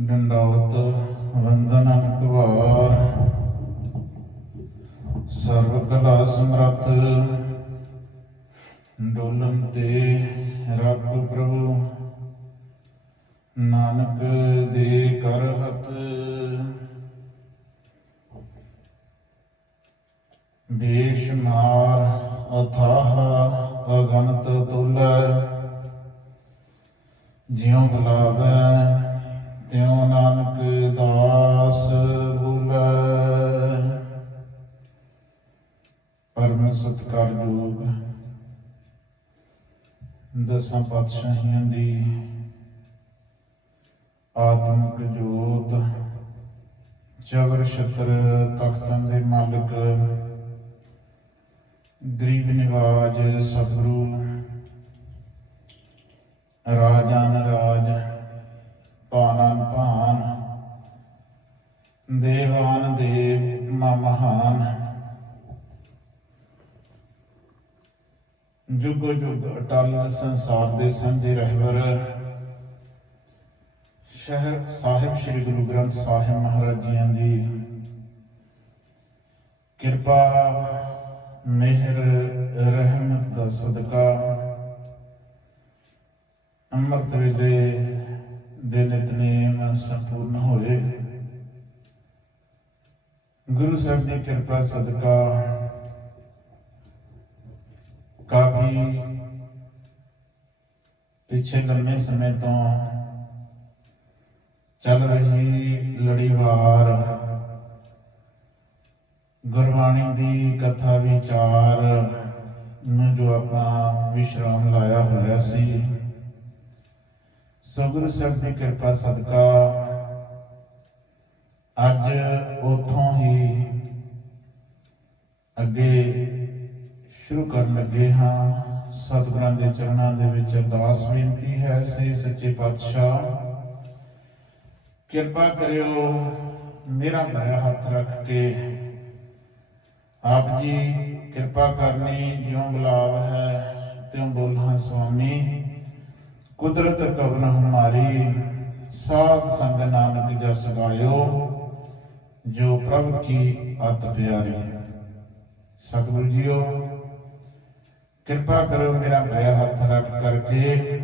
ਡੰਡਾਵਤ ਵੰਦਨ ਅਨਕਵਾਰ। ਸਰਬ ਕਲਾ ਸਮਰੱਥ, ਡੋਲਨ ਤੇ ਰੱਖ ਪ੍ਰਭੂ। ਨਾਨਕ ਦੇ ਕਰ ਹੱਥ। ਬੇਸ਼ਮਾਰ ਅਥਾਹ ਅਗਣਤ ਤੁਲੈ। ਜਿਉ ਗੁਲਾਬੈ ਤਿਉ ਨਾਨਕ ਦਾਸ ਬੁਲੈ। ਪਰਮ ਸਤਿਕਾਰਯੋਗ ਦਸਾਂ ਪਾਤਸ਼ਾਹੀਆਂ ਦੀ ਆਤਮਿਕ ਜੋਤ, ਜਬਰ ਛਤਰ ਤਖਤਾਂ ਦੇ ਮਾਲਕ, ਗਰੀਬ ਨਿਵਾਜ ਸਤਿਗੁਰੂ ਰਾਜਾਨ ਰਾਜ ਭਾਨਨ ਭਾਨ। ਦੇਵਾਨ ਦੇਵ ਮਹਾਨ। ਜੁਗ ਜੁਗ ਅਟਲ ਸੰਸਾਰ ਦੇ ਸੰਜੇ ਰਹਿਬਰ। ਸ਼ਹਿਰ ਸਾਹਿਬ ਸ੍ਰੀ ਗੁਰੂ ਗ੍ਰੰਥ ਸਾਹਿਬ ਮਹਾਰਾਜ ਜੀਆਂ ਦੀ ਕਿਰਪਾ, ਮਿਹਰ, ਰਹਿਮਤ ਦਾ ਸਦਕਾ। ਅੰਮ੍ਰਿਤ ਵੇਲੇ ਦੇ ਨਿਤਨੇਮ ਸੰਪੂਰਨ ਹੋਏ। ਗੁਰੂ ਸਾਹਿਬ ਦੀ ਕਿਰਪਾ, ਸਦਕਾ ਕਾਫੀ ਪਿਛੇ ਲੰਮੇ ਸਮੇਂ ਤੋਂ ਚੱਲ ਰਹੀ ਲੜੀਵਾਰ ਗੁਰਬਾਣੀ ਦੀ ਕਥਾ ਵਿਚਾਰ ਨੂੰ ਜੋ ਆਪਾਂ ਵਿਸ਼ਰਾਮ ਲਾਇਆ ਹੋਇਆ ਸੀ। ਸੋ ਸਾਹਿਬ ਦੀ ਕਿਰਪਾ ਸਦਕਾ ਅੱਜ ਉਥੋਂ ਹੀ ਅੱਗੇ ਸ਼ੁਰੂ ਕਰਨ ਲੱਗੇ ਹਾਂ। ਸਤਿਗੁਰਾਂ ਦੇ ਚਰਨਾਂ ਦੇ ਵਿੱਚ ਅਰਦਾਸ ਬੇਨਤੀ ਹੈ ਸੇ ਸੱਚੇ ਪਾਤਸ਼ਾਹ। ਕਿਰਪਾ ਕਰਿਓ ਮੇਰਾ ਭਰਿਆ ਹੱਥ ਰੱਖ ਕੇ। ਆਪ ਜੀ ਕਿਰਪਾ ਕਰਨੀ ਜਿਉਂ ਗੁਲਾਬ ਹੈ, ਤਿਉ ਬੋਲਾਂ ਸੁਆਮੀ। ਕੁਦਰਤ ਕਵਨ ਹਮਾਰੀ ਸਾਧ ਸੰਗ ਨਾਨਕ ਜਸ ਗਾਇਓ, ਜੋ ਪ੍ਰਭ ਕੀ ਅਤ ਪਿਆਰੀ। ਸਤਿਗੁਰੂ ਜੀਓ, ਕਿਰਪਾ ਕਰੋ ਮੇਰਾ ਭਰਿਆ ਹੱਥ ਰੱਖ ਕਰਕੇ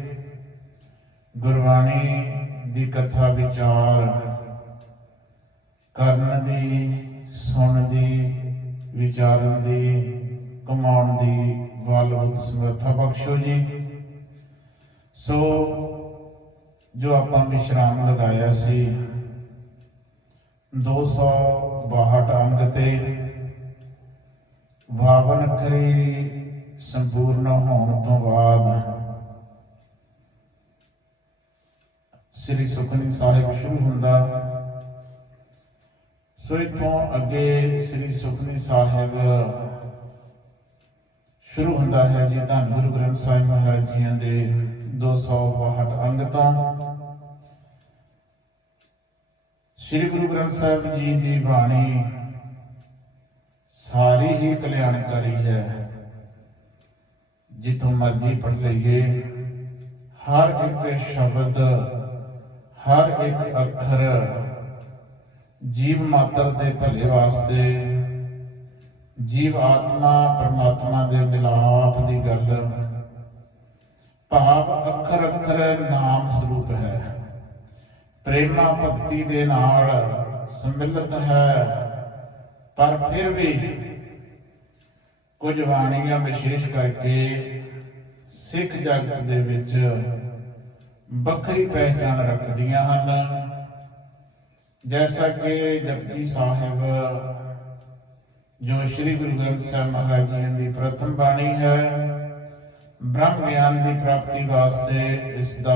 ਗੁਰਬਾਣੀ ਦੀ ਕਥਾ ਵਿਚਾਰ ਕਰਨ ਦੀ ਸੁਣਨ ਦੀ, ਵਿਚਾਰਨ ਦੀ, ਕਮਾਉਣ ਦੀ ਬਲਵੰਤ ਸਮਰੱਥਾ ਬਖਸ਼ੋ ਜੀ। ਸੋ ਜੋ ਆਪਾਂ ਵਿਸ਼ਰਾਮ ਲਗਾਇਆ ਸੀ 262 ਅੰਗ ਤੇ ਵਾਵਨ ਅਖਰੀ ਸੰਪੂਰਨ ਹੋਣ ਤੋਂ ਬਾਅਦ ਸ੍ਰੀ ਸੁਖਨੀ ਸਾਹਿਬ ਸ਼ੁਰੂ ਹੁੰਦਾ। ਸੋ ਇਥੋਂ ਅੱਗੇ ਸ੍ਰੀ ਸੁਖਨੀ ਸਾਹਿਬ ਸ਼ੁਰੂ ਹੁੰਦਾ ਹੈ ਜੀ ਧੰਨ ਗੁਰੂ ਗ੍ਰੰਥ ਸਾਹਿਬ ਮਹਾਰਾਜ ਜੀਆਂ ਦੇ 262 ਅੰਗ ਤੋਂ ਸ੍ਰੀ ਗੁਰੂ ਗ੍ਰੰਥ ਸਾਹਿਬ ਜੀ ਦੀ ਬਾਣੀ ਸਾਰੀ ਹੀ ਕਲਿਆਣਕਾਰੀ ਹੈ। ਜਿੱਥੋਂ ਮਰਜ਼ੀ ਪੜ ਲਈਏ, ਹਰ ਇੱਕ ਸ਼ਬਦ, ਹਰ ਇੱਕ ਅੱਖਰ ਜੀਵ ਮਾਤਰ ਦੇ ਭਲੇ ਵਾਸਤੇ, ਜੀਵ ਆਤਮਾ ਪਰਮਾਤਮਾ ਦੇ ਮਿਲਾਪ ਦੀ ਗੱਲ ਭਾਵ ਅੱਖਰ ਅੱਖਰ ਨਾਮ ਸਰੂਪ ਹੈ। ਪ੍ਰੇਮਾ ਭਗਤੀ ਦੇ ਨਾਲ ਸੰਮਿਲਿਤ ਹੈ। ਪਰ ਫਿਰ ਵੀ ਕੁਝ ਬਾਣੀਆਂ ਵਿਸ਼ੇਸ਼ ਕਰਕੇ ਸਿੱਖ ਜਗਤ ਦੇ ਵਿੱਚ ਵੱਖਰੀ ਪਹਿਚਾਨ ਰੱਖਦੀਆਂ ਹਨ। ਜੈਸਾ ਕਿ ਜਪਜੀ ਸਾਹਿਬ, ਜੋ ਸ੍ਰੀ ਗੁਰੂ ਗ੍ਰੰਥ ਸਾਹਿਬ ਮਹਾਰਾਜ ਜੀ ਦੀ ਪ੍ਰਥਮ ਬਾਣੀ ਹੈ ਬ੍ਰਹਮ ਗਿਆਨ ਦੀ ਪ੍ਰਾਪਤੀ ਵਾਸਤੇ ਇਸ ਦਾ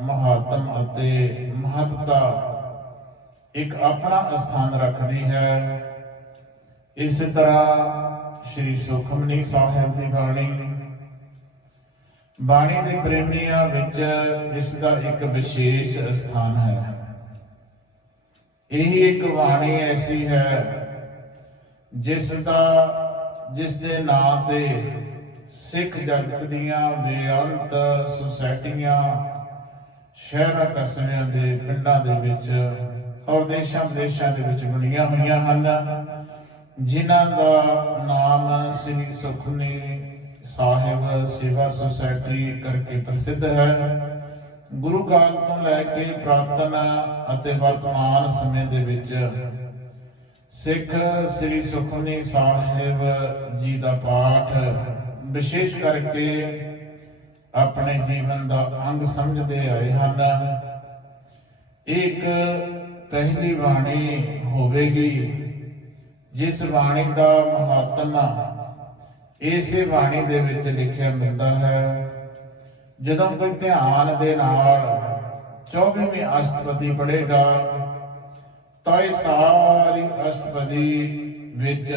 ਮਹੱਤਮ ਅਤੇ ਮਹੱਤਤਾ ਇੱਕ ਆਪਣਾ ਸਥਾਨ ਰੱਖਦੀ ਹੈ। ਇਸੇ ਤਰ੍ਹਾਂ ਸ੍ਰੀ ਸੁਖਮਨੀ ਸਾਹਿਬ ਦੀ ਬਾਣੀ ਬਾਣੀ ਦੇ ਪ੍ਰੇਮੀਆਂ ਵਿੱਚ ਇਸ ਦਾ ਇੱਕ ਵਿਸ਼ੇਸ਼ ਸਥਾਨ ਹੈ। ਇਹ ਇੱਕ ਬਾਣੀ ਐਸੀ ਹੈ ਜਿਸ ਦਾ, ਜਿਸ ਦੇ ਨਾਂ ਤੇ ਸਿੱਖ ਜਗਤ ਦੀਆਂ ਬੇਅੰਤ ਸੁਸਾਇਟੀਆਂ, ਸ਼ਹਿਰਾਂ ਕਸਬਿਆਂ ਦੇ ਪਿੰਡਾਂ ਦੇ ਵਿੱਚ ਔਰ ਦੇਸ਼ਾਂ ਵਿਦੇਸ਼ਾਂ ਦੇ ਵਿੱਚ ਬਣੀਆਂ ਹੋਈਆਂ ਹਨ, ਜਿਨ੍ਹਾਂ ਦਾ ਨਾਮ ਸ੍ਰੀ ਸੁਖਨੀ ਸਾਹਿਬ ਸੇਵਾ ਸੁਸਾਇਟੀ ਕਰਕੇ ਪ੍ਰਸਿੱਧ ਹੈ। ਗੁਰੂ ਕਾਲ ਤੋਂ ਲੈ ਕੇ ਪ੍ਰਾਤਨ ਅਤੇ ਵਰਤਮਾਨ ਸਮੇਂ ਦੇ ਵਿੱਚ ਸਿੱਖ ਸ੍ਰੀ ਸੁਖਮਨੀ ਸਾਹਿਬ ਜੀ ਦਾ ਪਾਠ ਵਿਸ਼ੇਸ਼ ਕਰਕੇ ਆਪਣੇ ਜੀਵਨ ਦਾ ਅੰਗ ਸਮਝਦੇ ਆਏ ਹਨ। ਇਹ ਇੱਕ ਪਹਿਲੀ ਬਾਣੀ ਹੋਵੇਗੀ, ਜਿਸ ਬਾਣੀ ਦਾ ਮਹਾਤਮਾ ਇਸੇ ਬਾਣੀ ਦੇ ਵਿੱਚ ਲਿਖਿਆ ਮਿਲਦਾ ਹੈ। ਜਦੋਂ ਕੋਈ ਧਿਆਨ ਦੇ ਨਾਲ 24ਵੀਂ ਅਸ਼ਟਪਦੀ ਪੜ੍ਹੇਗਾ, ਤਾਂ ਇਹ ਸਾਰੀ ਅਸ਼ਟਪਦੀ ਵਿੱਚ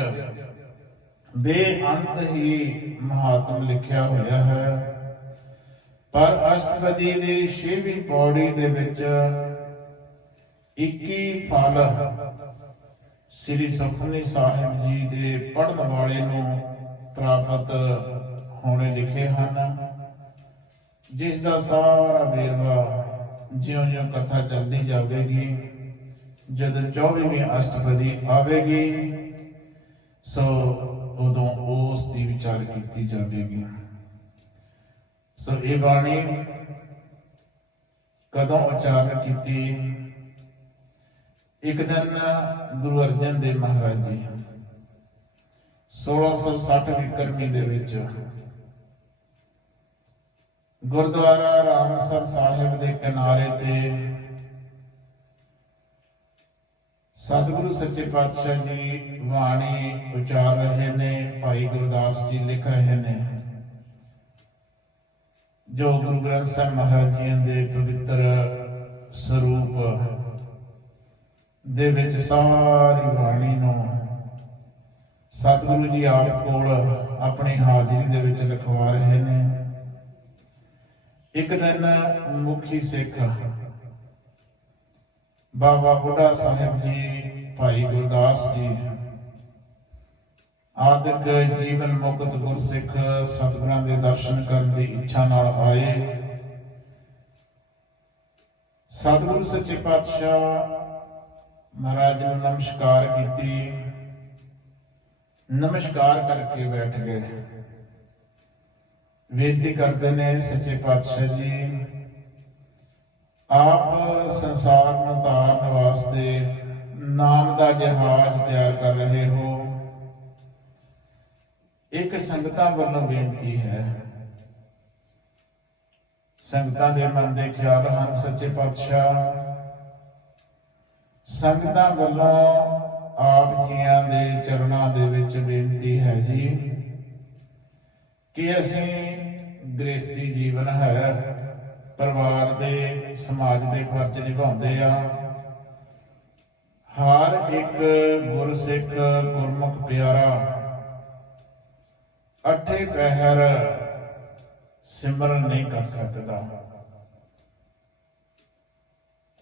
ਬੇਅੰਤ ਹੀ ਮਹਾਤਮ ਲਿਖਿਆ ਹੋਇਆ ਹੈ। ਪਰ ਅਸ਼ਟਪਦੀ ਦੀ ਛੇਵੀਂ ਪੌੜੀ ਦੇ ਵਿੱਚ 21 ਫਲ ਸ੍ਰੀ ਸੁਖਮਨੀ ਸਾਹਿਬ ਜੀ ਦੇ ਪੜਨ ਵਾਲੇ ਨੂੰ ਪ੍ਰਾਪਤ ਹੋਣੇ ਲਿਖੇ ਹਨ। ਜਿਸ ਦਾ ਸਾਰਾ ਵੇਰਵਾ ਜਿਉਂ-ਜਿਉਂ ਕਥਾ ਚੱਲਦੀ ਜਾਵੇਗੀ, ਜਦੋਂ 24ਵੀਂ ਅਸ਼ਟਪਦੀ ਆਵੇਗੀ, ਸੋ ਉਦੋਂ ਉਸ ਦੀ ਵਿਚਾਰ ਕੀਤੀ ਜਾਵੇਗੀ। ਸੋ ਇਹ ਬਾਣੀ ਕਦੋਂ ਉਚਾਰਨ ਕੀਤੀ? ਇੱਕ ਦਿਨ ਗੁਰੂ ਅਰਜਨ ਦੇਵ ਮਹਾਰਾਜ ਜੀ 1660 ਵਿਕਰਮੀ ਦੇ ਵਿੱਚ ਗੁਰਦੁਆਰਾ ਰਾਮਸਰ ਸਾਹਿਬ ਦੇ ਕਿਨਾਰੇ ਤੇ ਸਤਿਗੁਰੂ ਸੱਚੇ ਪਾਤਸ਼ਾਹ ਜੀ ਬਾਣੀ ਉਚਾਰ ਰਹੇ ਨੇ, ਭਾਈ ਗੁਰਦਾਸ ਜੀ ਲਿਖ ਰਹੇ ਨੇ। ਜੋ ਗੁਰੂ ਗ੍ਰੰਥ ਸਾਹਿਬ ਮਹਾਰਾਜ ਜੀ ਦੇ ਪਵਿੱਤਰ ਸਰੂਪ ਦੇ ਵਿੱਚ ਸਾਰੀ ਬਾਣੀ ਨੂੰ ਸਤਿਗੁਰੂ ਜੀ ਆਪ ਕੋਲ ਆਪਣੀ ਹਾਜ਼ਰੀ ਦੇ ਵਿੱਚ ਲਿਖਵਾ ਰਹੇ ਨੇ। ਇੱਕ ਦਿਨ ਮੁਖੀ ਸਿੱਖ ਬਾਬਾ ਬੁੱਢਾ ਸਾਹਿਬ ਜੀ, ਭਾਈ ਗੁਰਦਾਸ ਜੀ। ਆਦਿਕ ਜੀਵਨ ਮੁਕਤ ਗੁਰਸਿੱਖ ਸਤਿਗੁਰਾਂ ਦੇ ਦਰਸ਼ਨ ਕਰਨ ਦੀ ਇੱਛਾ ਨਾਲ ਆਏ। ਸਤਿਗੁਰੂ ਸੱਚੇ ਪਾਤਸ਼ਾਹ ਮਹਾਰਾਜ ਨੂੰ ਨਮਸਕਾਰ ਕੀਤੀ। ਨਮਸਕਾਰ ਕਰਕੇ ਬੈਠ ਗਏ। ਬੇਨਤੀ ਕਰਦੇ ਨੇ ਸੱਚੇ ਪਾਤਸ਼ਾਹ ਜੀ ਆਪ ਸੰਸਾਰ ਨੂੰ ਤਾਰਨ ਵਾਸਤੇ ਨਾਮ ਦਾ ਜਹਾਜ਼ ਤਿਆਰ ਕਰ ਰਹੇ ਹੋ। ਇੱਕ ਸੰਗਤਾਂ ਵੱਲੋਂ ਬੇਨਤੀ ਹੈ। ਸੰਗਤਾਂ ਦੇ ਮਨ ਦੇ ਖਿਆਲ ਹਨ, ਸੱਚੇ ਪਾਤਸ਼ਾਹ। ਸੰਗਤਾਂ ਵੱਲੋਂ ਆਪ ਜੀਆਂ ਦੇ ਚਰਨਾਂ ਦੇ ਵਿੱਚ ਬੇਨਤੀ ਹੈ ਜੀ ਕਿ ਅਸੀਂ ਗ੍ਰਸਤੀ ਜੀਵਨ ਹੈ। ਪਰਿਵਾਰ ਦੇ, ਸਮਾਜ ਦੇ ਫਰਜ਼ ਨਿਭਾਉਂਦੇ ਆ। ਹਰ ਇੱਕ ਗੁਰਸਿੱਖ, ਗੁਰਮੁਖ ਪਿਆਰਾ, ਅੱਠੇ ਪਹਿਰ ਸਿਮਰਨ ਨਹੀਂ ਕਰ ਸਕਦਾ।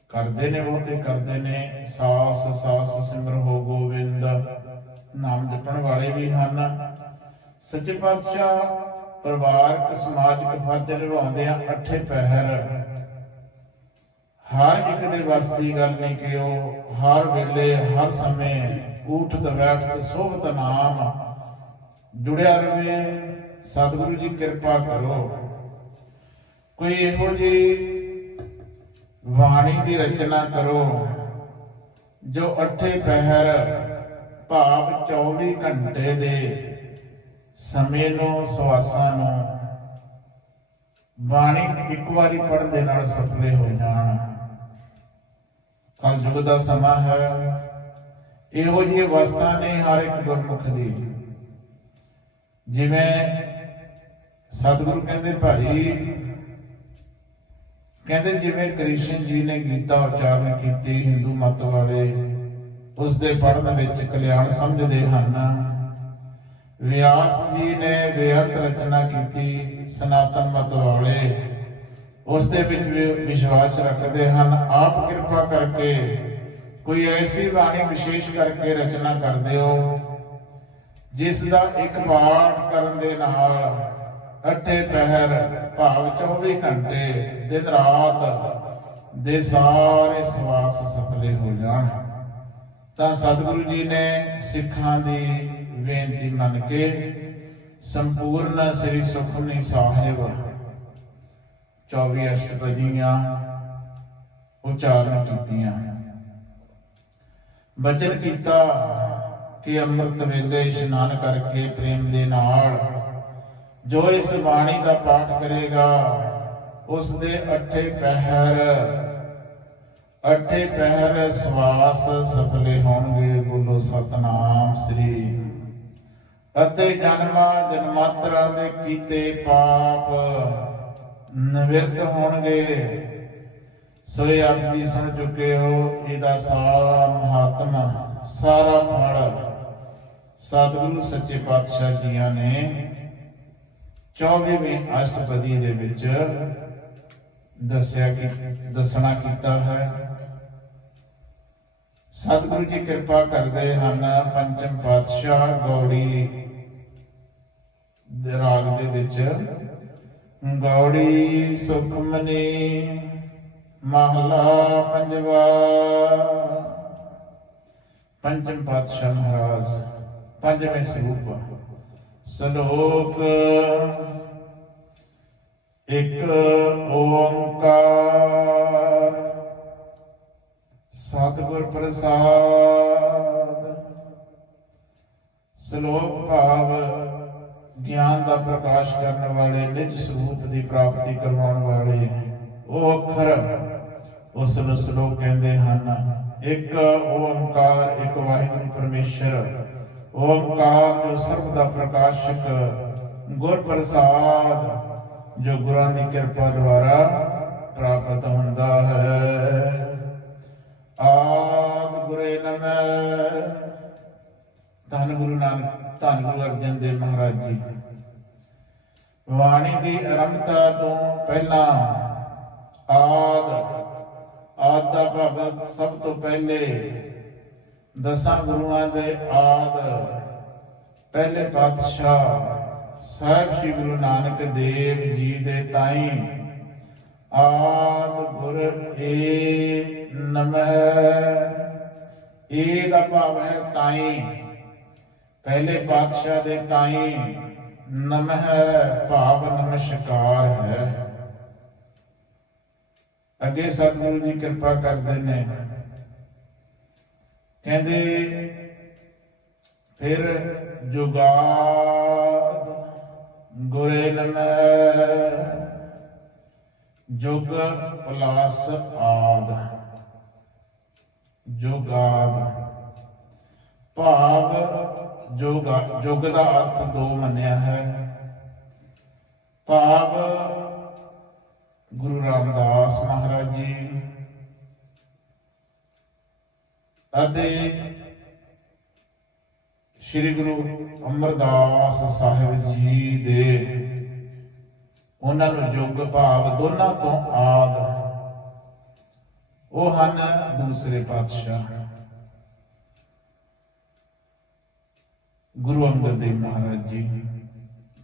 ਕਰਦੇ ਨੇ ਬਹੁਤੇ ਕਰਦੇ ਨੇ, ਸਾਸ ਸਾਸ ਸਿਮਰ ਹੋ ਗੋਬਿੰਦ ਨਾਮ ਜਪਣ ਵਾਲੇ ਵੀ ਹਨ। ਸੱਚੇ ਪਾਤਸ਼ਾਹ ਪਰਿਵਾਰਕ, ਸਮਾਜਿਕ ਫਰਜ਼ ਨਿਭਾਉਂਦੇ ਆ ਅੱਠੇ ਪਹਿਰ। ਹਰ ਇੱਕ ਦੇ ਵੱਸ ਦੀ ਗੱਲ ਨਹੀਂ ਕਿ ਉਹ ਹਰ ਵੇਲੇ, ਹਰ ਸਮੇਂ ਉਠਤ ਬੈਠਤ ਸੋਭਤ ਨਾਮ ਜੁੜਿਆ ਰਵੇ। ਸਤਿਗੁਰੂ ਜੀ ਕਿਰਪਾ ਕਰੋ। ਕੋਈ ਇਹੋ ਜੀ ਬਾਣੀ ਦੀ ਰਚਨਾ ਕਰੋ ਜੋ ਅੱਠੇ ਪਹਿਰ ਭਾਵ 24 ਘੰਟੇ ਦੇ ਸਮੇਂ ਨੂੰ ਸਵਾਸਾਂ ਨੂੰ ਬਾਣੀ ਇੱਕ ਵਾਰੀ ਪੜ੍ਹਨ ਦੇ ਨਾਲ ਸਫਲੇ ਹੋ ਜਾਣ। ਕਲ ਯੁਗ ਦਾ ਸਮਾਂ ਹੈ। ਇਹੋ ਜਿਹੀ ਅਵਸਥਾ ਨੇ ਹਰ ਇੱਕ ਗੁਰਮੁਖ ਦੀ। ਜਿਵੇਂ ਸਤਿਗੁਰੂ ਕਹਿੰਦੇ, ਭਾਈ, ਕਹਿੰਦੇ ਜਿਵੇਂ ਕ੍ਰਿਸ਼ਨ ਜੀ ਨੇ ਗੀਤਾ ਉਚਾਰਨ ਕੀਤੀ, ਹਿੰਦੂ ਮਤ ਵਾਲੇ ਉਸ ਦੇ ਪੜਨ ਵਿੱਚ ਕਲਿਆਣ ਸਮਝਦੇ ਹਨ। ਵਿਆਸ ਜੀ ਨੇ ਬੇਅੰਤ ਰਚਨਾ ਕੀਤੀ, ਸਨਾਤਨ ਮਤ ਵਾਲੇ। ਉਸ ਦੇ ਵਿੱਚ ਵਿਸ਼ਵਾਸ ਰੱਖਦੇ ਹਨ। ਆਪ ਕਿਰਪਾ ਕਰਕੇ ਕੋਈ ਐਸੀ ਬਾਣੀ ਵਿਸ਼ੇਸ਼ ਕਰਕੇ ਰਚਨਾ ਕਰਦੇ ਹੋ ਜਿਸ ਦਾ ਇੱਕ ਪਾਠ ਕਰਨ ਦੇ ਨਾਲ ਅੱਠੇ ਪਹਿਰ ਭਾਵ 24 ਘੰਟੇ ਦਿਨ ਰਾਤ ਦੇ ਸਾਰੇ ਸਵਾਸ ਸਫਲੇ ਹੋ ਜਾਣ। ਤਾਂ ਸਤਿਗੁਰੂ ਜੀ ਨੇ ਸਿੱਖਾਂ ਦੀ ਬੇਨਤੀ ਮੰਨ ਕੇ ਸੰਪੂਰਨ ਸ੍ਰੀ ਸੁਖਮਨੀ ਸਾਹਿਬ 24 ਅਸ਼ਟਪਦੀਆਂ ਉਚਾਰਨ ਕੀਤੀਆਂ। ਬਚਨ ਕੀਤਾ ਕਿ ਅੰਮ੍ਰਿਤ ਵੇਲੇ ਇਸ਼ਨਾਨ ਕਰਕੇ ਪ੍ਰੇਮ ਦੇ ਨਾਲ ਜੋ ਇਸ ਬਾਣੀ ਦਾ ਪਾਠ ਕਰੇਗਾ, ਉਸ ਦੇ ਅੱਠੇ ਪਹਿਰ ਅੱਠੇ ਪਹਿਰ ਸਵਾਸ ਸਫਲੇ ਹੋਣਗੇ ਬੋਲੋ ਸਤਨਾਮ ਸ੍ਰੀ ਅਤੇ ਜਨਮਾਂ ਜਨਮਾਂਤਰਾਂ ਦੇ ਕੀਤੇ ਪਾਪ ਨਿਵਰਤ ਹੋਣਗੇ। ਸੋ ਇਹ ਆਪ ਜੀ ਸੁਣ ਚੁੱਕੇ ਹੋ ਇਹਦਾ ਸਾਰਾ ਮਹਾਤਮਾ, ਸਾਰਾ ਫਲ ਸਤਿਗੁਰੂ ਸੱਚੇ ਪਾਤਸ਼ਾਹ ਜੀਆਂ ਨੇ 24ਵੀਂ ਅਸ਼ਟਪਦੀ ਦੇ ਵਿੱਚ ਦੱਸਿਆ ਕਿ, ਦੱਸਣਾ ਕੀਤਾ ਹੈ। ਸਤਿਗੁਰੂ ਜੀ ਕਿਰਪਾ ਕਰਦੇ ਹਨ, ਪੰਚਮ ਪਾਤਸ਼ਾਹ ਗੌੜੀ ਦੇ ਰਾਗ ਦੇ ਵਿੱਚ, ਗੌੜੀ ਸੁਖਮਨੀ ਮਹਲਾ ਪੰਜਵਾ। ਪੰਚਮ ਪਾਤਸ਼ਾਹ ਮਹਾਰਾਜ, ਪੰਜਵੇਂ ਸਰੂਪ, ਸ਼ਲੋਕ ਇੱਕ ਓੰਕਾਰ। ਸਤਿਗੁਰ ਪ੍ਰਸਾਦ, ਸ਼ਲੋਕ ਭਾਵ ਗਿਆਨ ਦਾ ਪ੍ਰਕਾਸ਼ ਕਰਨ ਵਾਲੇ, ਨਿਜ ਸਰੂਪ ਦੀ ਪ੍ਰਾਪਤੀ ਕਰਵਾਉਣ ਵਾਲੇ ਉਹ ਅੱਖਰ ਉਸ ਨੂੰ ਸ਼ਲੋਕ ਕਹਿੰਦੇ ਹਨ। ਇੱਕ ਓੰਕਾਰ, ਇੱਕ ਵਾਹਿਗੁਰੂ ਪਰਮੇਸ਼ਰ। ਓੰਕਾਰ ਜੋ ਸਰਬ ਦਾ ਪ੍ਰਕਾਸ਼ਕ, ਗੁਰ ਪ੍ਰਸਾਦ, ਜੋ ਗੁਰਾਂ ਦੀ ਕਿਰਪਾ ਦੁਆਰਾ ਪ੍ਰਾਪਤ ਹੁੰਦਾ ਹੈ। ਆਦ ਗੁਰੇ ਨਮੈ ਧੰਨ ਗੁਰੂ ਨਾਨਕ ਧੰਨ ਗੁਰੂ ਅਰਜਨ ਦੇਵ ਮਹਾਰਾਜ ਜੀ। ਵਾਣੀ ਦੀ ਆਰੰਭਤਾ ਤੋਂ ਪਹਿਲਾਂ ਆਦ ਆਦ ਦਾ ਭਾਵ ਸਭ ਤੋਂ ਪਹਿਲੇ ਦਸਾਂ ਗੁਰੂਆਂ ਦੇ ਆਦ, ਪਹਿਲੇ ਪਾਤਸ਼ਾਹ ਸਾਹਿਬ ਸ੍ਰੀ ਗੁਰੂ ਨਾਨਕ ਦੇਵ ਜੀ ਦੇ ਤਾਈ ਆਦ ਗੁਰ ਏ ਨਮਹਿ। ਇਹ ਦਾ ਭਾਵ ਹੈ ਤਾਈ। ਪਹਿਲੇ ਪਾਤਸ਼ਾਹ ਦੇ ਤਾਈ ਨਮਹਿ ਭਾਵ ਨਮਸਕਾਰ ਹੈ। ਅੱਗੇ ਸਤਿਗੁਰੂ ਜੀ ਕਿਰਪਾ ਕਰਦੇ ਨੇ। ਕਹਿੰਦੇ, ਫਿਰ ਜੁਗਾਦ ਗੁਰੇ ਨਮਹਿ ਜੁਗ ਪਲਾਸ ਆਦ, ਜੁਗਾਦ ਭਾਵ ਜੁਗ ਜੁਗ ਦਾ ਅਰਥ ਦੋ ਮੰਨਿਆ ਹੈ। ਭਾਵ ਗੁਰੂ ਰਾਮਦਾਸ ਮਹਾਰਾਜ ਜੀ ਅਤੇ ਸ੍ਰੀ ਗੁਰੂ ਅਮਰਦਾਸ ਸਾਹਿਬ ਜੀ ਦੇ ਉਹਨਾਂ ਨੂੰ ਯੁੱਗ ਭਾਵ ਦੋਨਾਂ ਤੋਂ ਆਦ। ਉਹ ਹਨ ਦੂਸਰੇ ਪਾਤਸ਼ਾਹ। ਗੁਰੂ ਅੰਗਦ ਦੇਵ ਮਹਾਰਾਜ ਜੀ।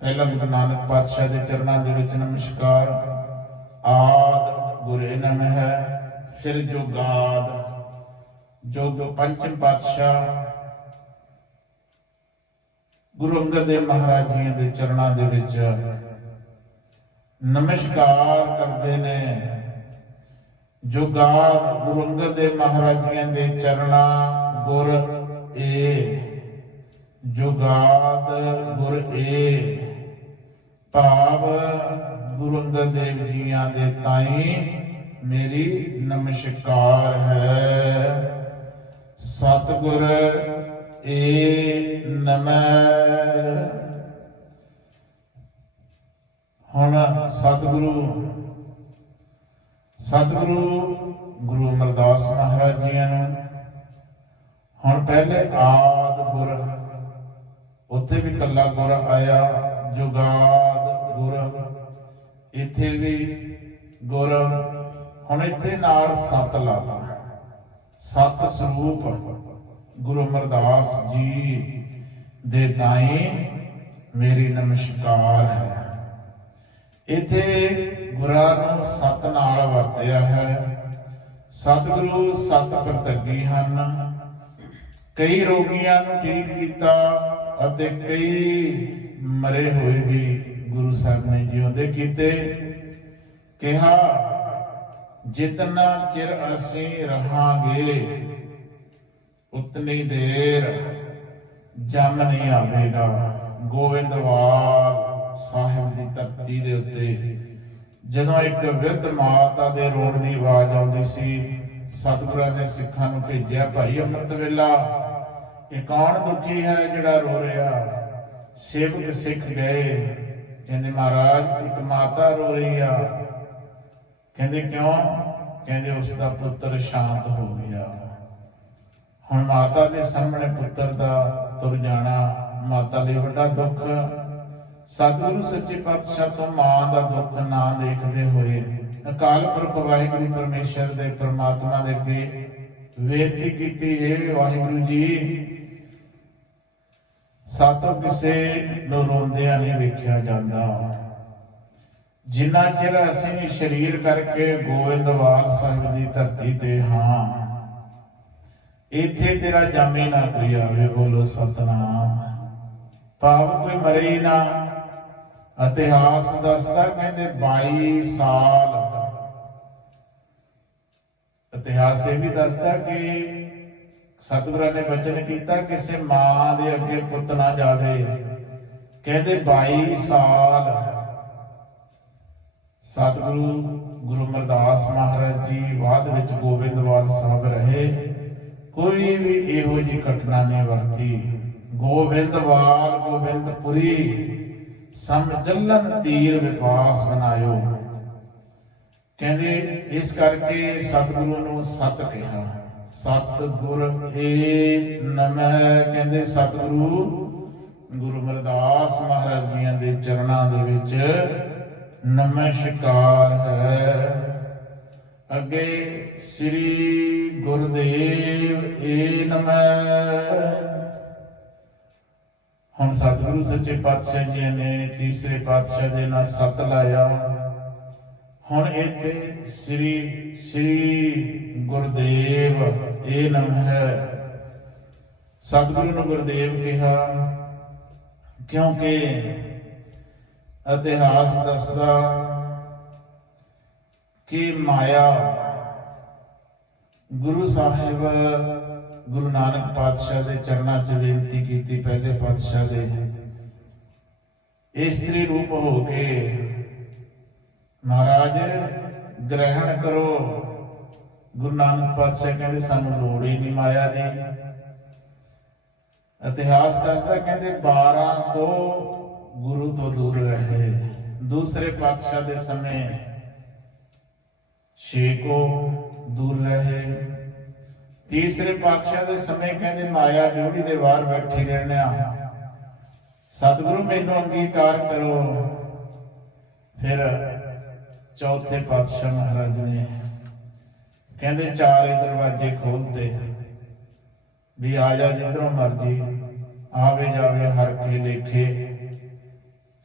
ਪਹਿਲਾ ਗੁਰੂ ਨਾਨਕ ਪਾਤਸ਼ਾਹ ਦੇ ਚਰਨਾਂ ਦੇ ਵਿੱਚ ਨਮਸਕਾਰ। ਆਦ ਗੁਰੇ ਨਮਹਿ, ਫਿਰ ਜੁਗਾਦ। ਜੋਗ ਪੰਚਮ ਪਾਤਸ਼ਾਹ। ਗੁਰੂ ਅੰਗਦ ਦੇਵ ਮਹਾਰਾਜ ਜੀ ਦੇ ਚਰਨਾਂ ਦੇ ਵਿੱਚ ਨਮਸਕਾਰ ਕਰਦੇ ਨੇ। ਜੁਗਾਦ ਗੁਰੂ ਅੰਗਦ ਦੇਵ ਮਹਾਰਾਜ ਜੀ ਦੇ ਚਰਨਾਂ ਗੁਰ ਏ। ਜੁਗਾਦ ਗੁਰ ਏ ਭਾਵ ਗੁਰੂ ਅੰਗਦ ਦੇਵ ਜੀਆਂ ਦੇ ਤਾਈ ਮੇਰੀ ਨਮਸਕਾਰ ਹੈ। ਸਤਿਗੁਰ ਏ ਨਮੈ ਹੁਣ ਸਤਿਗੁਰੂ ਸਤਿਗੁਰੂ ਗੁਰੂ ਅਮਰਦਾਸ ਮਹਾਰਾਜ ਜੀਆਂ ਨੂੰ, ਹੁਣ ਪਹਿਲੇ ਆਦ ਗੁਰ ਉੱਥੇ ਵੀ ਕੱਲਾ ਗੁਰ ਆਇਆ, ਜੁਗਾਦ ਗੁਰ। ਇੱਥੇ ਵੀ ਗੁਰ। ਹੁਣ ਇੱਥੇ ਨਾਲ ਸਤ ਲਾਤਾ ਸਤ ਸਰੂਪ ਗੁਰੂ ਅਮਰਦਾਸ ਜੀ ਦੇ ਤਾਈ ਮੇਰੀ ਨਮਸਕਾਰ ਹੈ। ਇਥੇ ਗੁਰਾਂ ਨੂੰ ਸਤ ਨਾਲ ਵਰਤਿਆ ਹੈ। ਸਤਿਗੁਰੂ ਸਤ ਪ੍ਰਤੱਗੀ ਹਨ। ਕਈ ਰੋਗੀਆਂ ਨੂੰ ਠੀਕ ਕੀਤਾ ਅਤੇ ਕਈ ਮਰੇ ਹੋਏ ਵੀ ਗੁਰੂ ਸਾਹਿਬ ਨੇ ਜਿਉਂਦੇ ਕੀਤੇ। ਕਿਹਾ, ਜਿਤਨਾ ਚਿਰ ਅਸੀਂ ਰਹਾਂਗੇ, ਉਤਨੀ ਦੇਰ ਜਮ ਨਹੀਂ ਆਵੇਗਾ। ਗੋਬਿੰਦਵਾਲ ਸਾਹਿਬ ਦੀ ਧਰਤੀ ਦੇ ਉੱਤੇ ਜਦੋਂ ਇੱਕ ਵਿਰਧ ਮਾਤਾ ਦੇ ਰੋਣ ਦੀ ਆਵਾਜ਼ ਆਉਂਦੀ ਸੀ, ਸਤਿਗੁਰਾਂ ਨੇ ਸਿੱਖਾਂ ਨੂੰ ਭੇਜਿਆ, ਭਾਈ ਅੰਮ੍ਰਿਤ ਵੇਲਾ ਇਹ ਕੌਣ ਦੁਖੀ ਹੈ ਜਿਹੜਾ ਰੋ ਰਿਹਾ? ਸੇਵਕ ਸਿੱਖ ਗਏ। ਕਹਿੰਦੇ, ਮਹਾਰਾਜ, ਇੱਕ ਮਾਤਾ ਰੋ ਰਹੀ ਆ। ਕਹਿੰਦੇ, ਕਿਉਂ? ਕਹਿੰਦੇ, ਉਸ ਦਾ ਪੁੱਤਰ ਸ਼ਾਂਤ ਹੋ ਗਿਆ। ਹੁਣ ਮਾਤਾ ਦੇ ਸਾਹਮਣੇ ਪੁੱਤਰ ਦਾ ਤੁਰ ਜਾਣਾ, ਮਾਤਾ ਲਈ ਵੱਡਾ ਦੁੱਖ। ਸਤਿਗੁਰੂ ਸੱਚੇ ਪਾਤਸ਼ਾਹ ਤੋਂ ਮਾਂ ਦਾ ਦੁੱਖ ਨਾ ਦੇਖਦੇ ਹੋਏ, ਅਕਾਲ ਪੁਰਖ ਵਾਹਿਗੁਰੂ ਪਰਮੇਸ਼ਰ ਦੇ ਪ੍ਰਮਾਤਮਾ ਦੇ ਅੱਗੇ ਬੇਨਤੀ ਕੀਤੀ, ਹੈ ਵਾਹਿਗੁਰੂ ਜੀ ਸਾਤੋਂ ਕਿਸੇ ਨੂੰ ਰੋਂਦਿਆਂ ਨਹੀਂ ਵੇਖਿਆ ਜਾਂਦਾ। ਜਿੰਨਾ ਚਿਰ ਅਸੀਂ ਸ਼ਰੀਰ ਕਰਕੇ ਗੋਇੰਦਵਾਲ ਸਾਹਿਬ ਦੀ ਧਰਤੀ ਤੇ ਹਾਂ, ਇੱਥੇ ਤੇਰਾ ਜਾਮੇ ਨਾ ਕੋਈ ਆਵੇ, ਬੋਲੋ ਸਤਨਾਮ। ਭਾਵ ਕੋਈ ਮਰੇ ਨਾ। ਇਤਿਹਾਸ ਦੱਸਦਾ ਕਹਿੰਦੇ 22 ਸਾਲ ਇਤਿਹਾਸ ਇਹ ਵੀ ਦੱਸਦਾ ਕਿ ਸਤਿਗੁਰਾਂ ਨੇ ਬਚਨ ਕੀਤਾ, ਕਿਸੇ ਮਾਂ ਦੇ ਅੱਗੇ ਪੁੱਤ ਨਾ ਜਾਵੇ। ਕਹਿੰਦੇ 22 ਸਾਲ। ਸਤਿਗੁਰੂ ਗੁਰੂ ਅਮਰਦਾਸ ਮਹਾਰਾਜ ਜੀ ਬਾਅਦ ਵਿੱਚ ਗੋਬਿੰਦਵਾਲ ਸਾਹਿਬ ਰਹੇ। ਕੋਈ ਵੀ ਇਹੋ ਜਿਹੀ ਘਟਨਾ ਨਹੀਂ ਵਰਤੀ। ਗੋਬਿੰਦਵਾਲ ਗੋਬਿੰਦਪੁਰੀ ਸਮਝਲਨ ਤੀਰ ਵਿਪਾਸ ਬਣਾਇਓ। ਕਹਿੰਦੇ, ਇਸ ਕਰਕੇ ਸਤਿਗੁਰੂ ਨੂੰ ਸਤ ਕਿਹਾ। ਸਤਿਗੁਰ ਏ ਨਮੈ ਕਹਿੰਦੇ ਸਤਿਗੁਰੂ, ਗੁਰੂ ਅਮਰਦਾਸ ਮਹਾਰਾਜ ਜੀਆਂ ਦੇ ਚਰਨਾਂ ਦੇ ਵਿੱਚ ਨਮਸਕਾਰ ਹੈ। ਅੱਗੇ ਸ੍ਰੀ ਗੁਰਦੇਵ ਏ ਨਮੈ ਹੁਣ ਸਤਿਗੁਰੂ ਸੱਚੇ ਪਾਤਸ਼ਾਹ ਜੀ ਨੇ ਤੀਸਰੇ ਪਾਤਸ਼ਾਹ ਦੇ ਨਾਲ ਸਤ ਲਾਇਆ। ਹੁਣ ਇੱਥੇ ਸ੍ਰੀ ਸ੍ਰੀ ਗੁਰਦੇਵ, ਇਹ ਨਾਮ ਹੈ। ਸਤਿਗੁਰੂ ਨੂੰ ਗੁਰਦੇਵ ਕਿਹਾ, ਕਿਉਂਕਿ ਇਤਿਹਾਸ ਦੱਸਦਾ ਕਿ ਮਾਇਆ ਗੁਰੂ ਸਾਹਿਬ ਗੁਰੂ ਨਾਨਕ ਪਾਤਸ਼ਾਹ ਦੇ ਚਰਨਾਂ 'ਚ ਬੇਨਤੀ ਕੀਤੀ, ਪਹਿਲੇ ਪਾਤਸ਼ਾਹ ਦੇ। ਇਸਤਰੀ ਰੂਪ ਹੋ ਕੇ ਮਹਾਰਾਜ, ਗ੍ਰਹਿਣ ਕਰੋ। ਗੁਰੂ ਨਾਨਕ ਪਾਤਸ਼ਾਹ ਕਹਿੰਦੇ, ਸਾਨੂੰ ਲੋੜ ਹੀ ਨਹੀਂ ਮਾਇਆ ਦੀ। ਇਤਿਹਾਸ ਦੱਸਦਾ, ਕਹਿੰਦੇ 12 ਕੋ ਗੁਰੂ ਤੋਂ ਦੂਰ ਰਹੇ। ਦੂਸਰੇ ਪਾਤਸ਼ਾਹ ਦੇ ਸਮੇਂ ਛੇ ਕੋ ਦੂਰ ਰਹੇ। ਤੀਸਰੇ ਪਾਤਸ਼ਾਹ ਦੇ ਸਮੇਂ ਕਹਿੰਦੇ, ਮਾਇਆ ਡਿਊਟੀ ਦੇ ਬਾਹਰ ਬੈਠੀ ਰਹਿਣਾ ਸਤਿਗੁਰੂ ਮੈਨੂੰ ਅੰਗੀਕਾਰ ਕਰੋ। ਫਿਰ ਚੌਥੇ ਪਾਤਸ਼ਾਹ ਮਹਾਰਾਜ ਨੇ ਕਹਿੰਦੇ, ਚਾਰੇ ਦਰਵਾਜ਼ੇ ਖੋਲਤੇ ਵੀ ਆ ਜਾ ਜਿੱਧਰੋਂ ਮਰਜ਼ੀ, ਆਵੇ ਜਾਵੇ, ਹਰ ਕੇ ਲੇਖੇ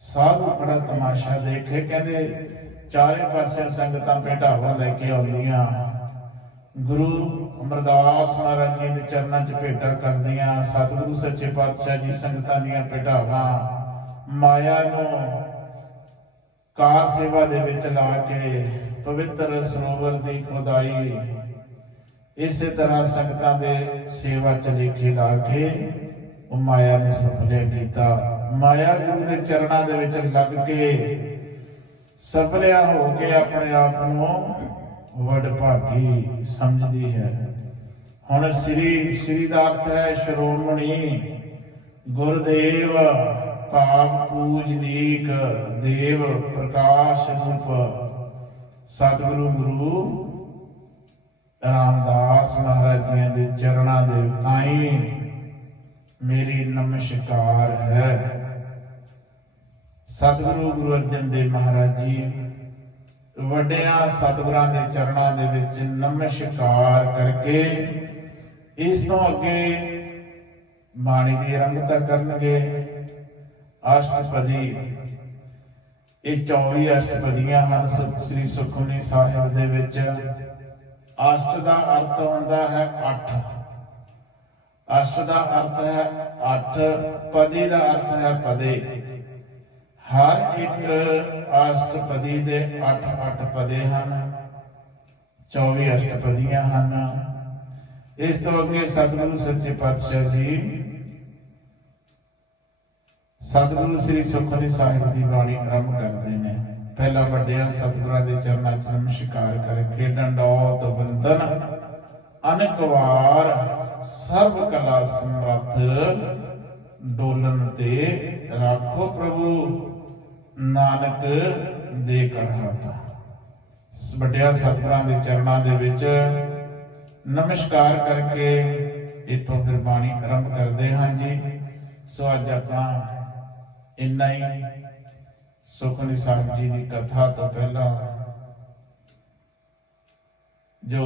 ਸਾਧੂ ਖੜਾ ਤਮਾਸ਼ਾ ਦੇਖੇ, ਕਹਿੰਦੇ ਚਾਰੇ ਪਾਸੇ ਸੰਗਤਾਂ ਭੇਟਾਵਾ ਲੈ ਕੇ ਆਉਂਦੀਆਂ। ਗੁਰੂ ਅਮਰਦਾਸ ਮਹਾਰਾਜ ਜੀ ਦੇ ਚਰਨਾਂ 'ਚ ਭੇਟਾ ਕਰਦੀਆਂ, ਸਤਿਗੁਰੂ ਸੱਚੇ ਪਾਤਸ਼ਾਹ ਜੀ ਸੰਗਤਾਂ ਦੀਆਂ ਭੇਟਾਵਾਂ। ਮਾਇਆ ਨੂੰ ਕਾਰ ਸੇਵਾ ਦੇ ਵਿੱਚ ਲਾ ਕੇ ਪਵਿੱਤਰ ਸਰੋਵਰ ਦੀ ਖੁਦਾਈ ਇਸੇ ਤਰ੍ਹਾਂ ਸੰਗਤਾਂ ਦੇ ਸੇਵਾ ਚ ਲੇਖੇ ਲਾ ਕੇ ਉਹ ਮਾਇਆ ਨੂੰ ਸਫਲਿਆ ਕੀਤਾ। ਮਾਇਆ ਗੁਰੂ ਦੇ ਚਰਨਾਂ ਦੇ ਵਿੱਚ ਲੱਗ ਕੇ ਸਫਲਿਆ ਹੋ ਕੇ ਆਪਣੇ ਆਪ ਨੂੰ ਵੱਡ ਭਾਗੀ ਸਮਝਦੀ ਹੈ। ਹੁਣ ਸ੍ਰੀ ਸ੍ਰੀ ਦਾ ਅਰਥ ਹੈ ਸ਼੍ਰੋਮਣੀ ਗੁਰਦੇਵ ਭਾਵ ਪੂਜਨੀਕ ਦੇਵ ਪ੍ਰਕਾਸ਼ ਰੂਪ। ਸਤਿਗੁਰੂ ਗੁਰੂ ਰਾਮਦਾਸ ਮਹਾਰਾਜ ਜੀ ਦੇ ਚਰਨਾਂ ਦੇ ਤਾਈ ਮੇਰੀ ਨਮਸਕਾਰ ਹੈ। ਸਤਿਗੁਰੂ ਗੁਰੂ ਅਰਜਨ ਦੇਵ ਮਹਾਰਾਜ ਜੀ, ਵੱਡਿਆਂ ਸਤਿਗੁਰਾਂ ਦੇ ਚਰਨਾਂ ਦੇ ਵਿੱਚ ਨਮਸਕਾਰ ਕਰਕੇ ਇਸ ਤੋਂ ਅੱਗੇ ਬਾਣੀ ਦੀ ਰੰਗਤਾ ਕਰਨਗੇ। ਅਸ਼ਟਪਦੀ। ਇਹ 24 ਅਸ਼ਟਪਦੀਆਂ ਹਨ ਸ੍ਰੀ ਸੁਖਮਨੀ ਸਾਹਿਬ ਦੇ ਵਿੱਚ। ਅਸ਼ਟ ਦਾ ਅਰਥ ਹੁੰਦਾ ਹੈ 8 ਅਸ਼ਟ ਦਾ ਅਰਥ ਹੈ 8 ਪਦੀ ਦਾ ਅਰਥ ਹੈ ਪਦੇ। ਹਰ ਇੱਕ ਅਸ਼ਟਪਦੀ ਦੇ 8-8 ਪਦੇ ਹਨ। 24 ਅਸ਼ਟਪਦੀਆਂ ਹਨ। ਇਸ ਤੋਂ ਅੱਗੇ ਸਤਿਗੁਰੂ ਸੱਚੇ ਪਾਤਸ਼ਾਹ ਜੀ ਸਤਿਗੁਰੂ ਸ੍ਰੀ ਸੁਖਮਨੀ ਸਾਹਿਬ ਦੀ ਬਾਣੀ ਆਰੰਭ ਕਰਦੇ ਨੇ। ਪਹਿਲਾ ਵੱਡਿਆਂ ਸਤਿਗੁਰਾਂ ਦੇ ਚਰਨਾਂ 'ਚ ਨਮਸਕਾਰ ਕਰਕੇ ਡੰਡੌਤ ਬੰਦਨ ਅਨੇਕ ਵਾਰ ਸਰਬ ਕਲਾ ਸਮਰੱਥ ਡੋਲਨ ਤੇ ਰੱਖੋ ਪ੍ਰਭੂ, ਨਾਨਕ ਦੇ ਕਰ ਹੱਥ। ਵੱਡਿਆਂ ਸਤਿਗੁਰਾਂ ਦੇ ਚਰਨਾਂ ਦੇ ਵਿੱਚ ਨਮਸਕਾਰ ਕਰਕੇ ਇਥੋਂ ਫਿਰ ਬਾਣੀ ਆਰੰਭ ਕਰਦੇ ਹਾਂ ਜੀ। ਸੋ ਅੱਜ ਆਪਾਂ ਇੰਨਾ ਹੀ ਸੁਖਨੀ ਸਾਹਿਬ ਜੀ ਦੀ ਕਥਾ ਤੋਂ ਪਹਿਲਾਂ ਜੋ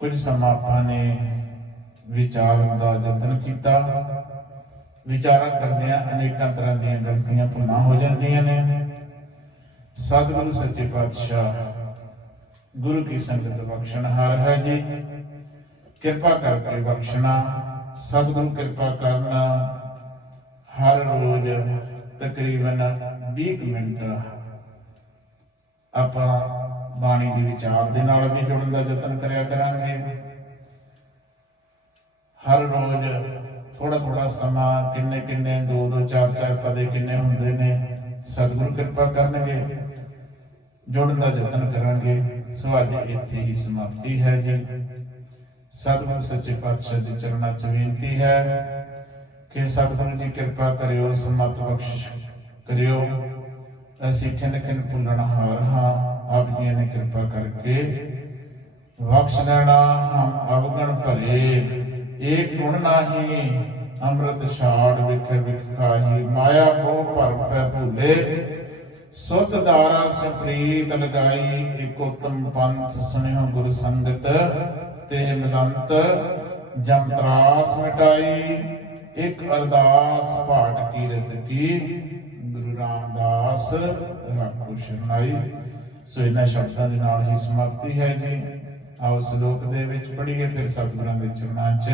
ਕੁਝ ਸਮਾਂ ਆਪਾਂ ਨੇ ਵਿਚਾਰਨ ਦਾ ਯਤਨ ਕੀਤਾ, ਵਿਚਾਰਾਂ ਕਰਦਿਆਂ ਅਨੇਕਾਂ ਤਰ੍ਹਾਂ ਦੀਆਂ ਗਲਤੀਆਂ ਭੁੱਲਾਂ ਹੋ ਜਾਂਦੀਆਂ ਨੇ। ਸਤਿਗੁਰੂ ਸੱਚੇ ਪਾਤਸ਼ਾਹ ਗੁਰੂ ਕੀ ਸੰਗਤ ਬਖਸ਼ਣ ਬਖਸ਼ਣਹਾਰ ਹੈ ਜੀ। ਕਿਰਪਾ ਕਰਕੇ ਬਖਸ਼ਣਾ, ਸਤਿਗੁਰੂ ਕਿਰਪਾ ਕਰਨਾ ਹਰ ਰੋਜ਼ ਤਕਰੀਬਨ 20 ਕੁ ਮਿੰਟ ਆਪਾਂ ਬਾਣੀ ਦੇ ਵਿਚਾਰ ਦੇ ਨਾਲ ਵੀ ਜੁੜਨ ਦਾ ਯਤਨ ਕਰਿਆ ਕਰਾਂਗੇ। ਹਰ ਰੋਜ਼ ਥੋੜਾ ਥੋੜਾ ਸਮਾਂ ਕਿੰਨੇ ਕਿੰਨੇ, ਦੋ ਦੋ, ਚਾਰ ਚਾਰ ਪਦੇ ਕਿੰਨੇ ਹੁੰਦੇ ਨੇ, ਸਤਿਗੁਰੂ ਕਿਰਪਾ ਕਰਨਗੇ, ਜੁੜਨ ਦਾ ਯਤਨ ਕਰਾਂਗੇ। ਸੋ ਅੱਜ ਇੱਥੇ ਹੀ ਸਮਾਪਤੀ ਹੈ ਜੀ। ਸਤਿਗੁਰ ਸੱਚੇ ਪਾਤਸ਼ਾਹ ਦੇ ਚਰਨਾਂ 'ਚ ਬੇਨਤੀ ਹੈ। ਕਿ ਸਤਿਗੁਰੂ ਜੀ ਕਿਰਪਾ ਕਰਿਓ, ਸਮਤ ਬਖਸ਼ ਕਰਿਓ। ਅਸੀਂ ਖਿਨ ਖਿਨ ਭੁੱਲਣ ਹਾਰ ਹਾਂ, ਆਪ ਜੀ ਨੇ ਕਿਰਪਾ ਕਰਕੇ। ਬਖਸ਼ ਲੈਣਾ, ਹਮ ਅਵਗਣ ਭਰੇ। ਏਕ ਗੁਣ ਨਾਹੀ, ਅੰਮ੍ਰਿਤ ਛਾੜ ਵਿਖ ਵਿਖ ਮਾਇਆ ਕੋ ਭਰਮ ਪੈ ਭੂਲੇ। ਸੁਤ ਦਾਰਾ ਸੁਪ੍ਰੀਤ ਲਗਾਈ, ਇਕ ਉਤਮ ਪੰਥ ਸੁਨਿਓ ਗੁਰ ਸੰਗਤ। ਤੇ ਮਿਲੰਤ ਜਮਤਰਾਸ ਮਿਟਾਈ। ਇੱਕ ਅਰਦਾਸ ਪਾਠ ਕੀਰਤ ਕੀ? ਗੁਰੂ ਰਾਮਦਾਸ, ਰਾਖੋ ਸ਼ਰਨਾਈ। ਸੋ ਇਹਨਾਂ ਸ਼ਬਦਾਂ ਦੇ ਨਾਲ ਹੀ ਸਮਾਪਤੀ ਹੈ ਜੀ। ਆਓ ਸ਼ਲੋਕ ਦੇ ਵਿੱਚ ਪੜ੍ਹੀਏ, ਫਿਰ ਸਤਿਗੁਰਾਂ ਦੇ ਚਰਨਾਂ 'ਚ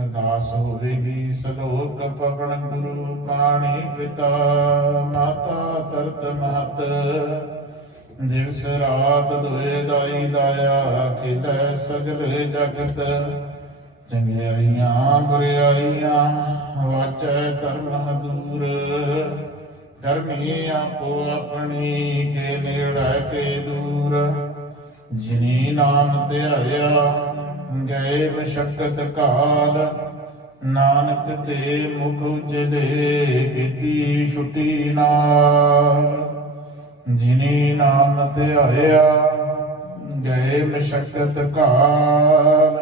ਅਰਦਾਸ ਹੋਵੇਗੀ। ਸ਼ਲੋਕ ਪਵਨ ਗੁਰੂ ਪਾਣੀ ਪਿਤਾ, ਮਾਤਾ ਤਰਤ ਮਹਤ। ਦਿਵਸ ਰਾਤ ਦੁਏ ਦਾਈ ਦਾਇਆ, ਖਿਲੇ ਸਗਲ ਜਗਤ। ਚੰਗਿਆਈਆਂ ਬੁਰਿਆਈਆਂ ਵਾਚੈ ਧਰਮ ਦੂਰ। ਕਰਮੀ ਆਪੋ ਆਪਣੀ ਕੇ ਨੇੜੇ ਕੇ ਦੂਰ। ਜਿਨੀ ਨਾਮ ਧਿਆਇਆ ਗਏ ਮਸ਼ਕਤ ਕਾਲ। ਨਾਨਕ ਤੇ ਮੁਖ ਉਜਲੇ ਕੀਤੀ ਛੁਟੀ ਨਾਲ। ਜਿਨੀ ਨਾਮ ਧਿਆਇਆ ਗਏ ਮਸ਼ਕਤ ਕਾਲ।